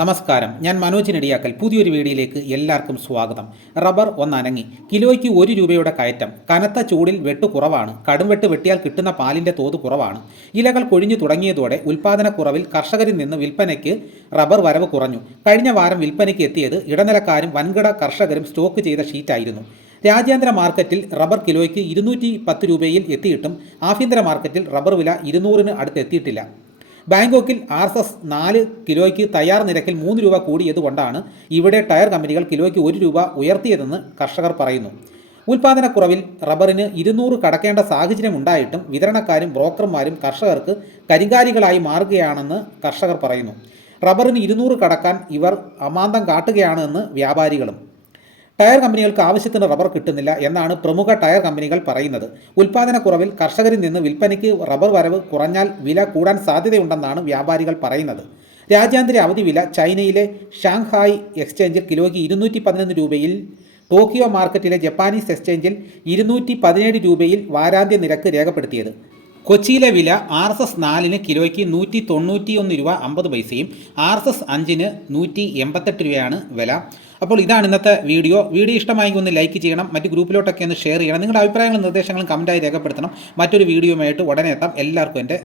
നമസ്കാരം. ഞാൻ മനോജ് നെടിയാക്കൽ. പുതിയൊരു വീഡിയോയിലേക്ക് എല്ലാവർക്കും സ്വാഗതം. റബ്ബർ ഒന്നനങ്ങി. കിലോയ്ക്ക് ഒരു രൂപയുടെ കയറ്റം. കനത്ത ചൂടിൽ വെട്ട് കുറവാണ്. കടും വെട്ട് വെട്ടിയാൽ കിട്ടുന്ന പാലിന്റെ തോത് കുറവാണ്. ഇലകൾ കൊഴിഞ്ഞു തുടങ്ങിയതോടെ ഉൽപ്പാദനക്കുറവിൽ കർഷകരിൽ നിന്ന് വിൽപ്പനയ്ക്ക് റബ്ബർ വരവ് കുറഞ്ഞു. കഴിഞ്ഞ വാരം വിൽപ്പനയ്ക്ക് എത്തിയത് ഇടനിലക്കാരും വൻകിട കർഷകരും സ്റ്റോക്ക് ചെയ്ത ഷീറ്റായിരുന്നു. രാജ്യാന്തര മാർക്കറ്റിൽ റബ്ബർ കിലോയ്ക്ക് ഇരുന്നൂറ്റി പത്ത് രൂപയിൽ എത്തിയിട്ടും ആഭ്യന്തര മാർക്കറ്റിൽ റബ്ബർ വില ഇരുന്നൂറിന് അടുത്ത് എത്തിയിട്ടില്ല. ബാങ്കോക്കിൽ ആർ എസ് എസ് നാല് കിലോയ്ക്ക് തയ്യാർ നിരക്കിൽ മൂന്ന് രൂപ കൂടിയതുകൊണ്ടാണ് ഇവിടെ ടയർ കമ്പനികൾ കിലോയ്ക്ക് ഒരു രൂപ ഉയർത്തിയതെന്ന് കർഷകർ പറയുന്നു. ഉൽപാദനക്കുറവിൽ റബ്ബറിന് ഇരുന്നൂറ് കടക്കേണ്ട സാഹചര്യം ഉണ്ടായിട്ടും വിതരണക്കാരും ബ്രോക്കർമാരും കർഷകർക്ക് കരിങ്കാലികളായി മാറുകയാണെന്ന് കർഷകർ പറയുന്നു. റബ്ബറിന് ഇരുന്നൂറ് കടക്കാൻ ഇവർ അമാന്തം കാട്ടുകയാണെന്ന് വ്യാപാരികളും ടയർ കമ്പനികൾക്ക് ആവശ്യത്തിന് റബ്ബർ കിട്ടുന്നില്ല എന്നാണ് പ്രമുഖ ടയർ കമ്പനികൾ പറയുന്നത്. ഉൽപാദനക്കുറവിൽ കർഷകരിൽ നിന്ന് വിൽപ്പനയ്ക്ക് റബ്ബർ വരവ് കുറഞ്ഞാൽ വില കൂടാൻ സാധ്യതയുണ്ടെന്നാണ് വ്യാപാരികൾ പറയുന്നത്. രാജ്യാന്തര അവധി വില ചൈനയിലെ ഷാങ്ഹായ് എക്സ്ചേഞ്ചിൽ കിലോയ്ക്ക് ഇരുന്നൂറ്റി പതിനൊന്ന് രൂപയിൽ ടോക്കിയോ മാർക്കറ്റിലെ ജപ്പാനീസ് എക്സ്ചേഞ്ചിൽ ഇരുന്നൂറ്റി പതിനേഴ് രൂപയിൽ വാരാന്ത്യ നിരക്ക് രേഖപ്പെടുത്തിയത്. കൊച്ചിയിലെ വില ആർ എസ് എസ് നാലിന് കിലോയ്ക്ക് നൂറ്റി തൊണ്ണൂറ്റി ഒന്ന് രൂപ അമ്പത് പൈസയും ആർ എസ് എസ് അഞ്ചിന് നൂറ്റി എൺപത്തെട്ട് രൂപയാണ് വില. അപ്പോൾ ഇതാണ് ഇന്നത്തെ വീഡിയോ. വീഡിയോ ഇഷ്ടമായെങ്കിൽ ഒന്ന് ലൈക്ക് ചെയ്യണം. മറ്റ് ഗ്രൂപ്പിലോട്ടൊക്കെ ഒന്ന് ഷെയർ ചെയ്യണം. നിങ്ങളുടെ അഭിപ്രായങ്ങളും നിർദ്ദേശങ്ങളും കമന്റായി രേഖപ്പെടുത്തണം. മറ്റൊരു വീഡിയോയുമായിട്ട് ഉടനെ എത്താം. എല്ലാവർക്കും എന്റെ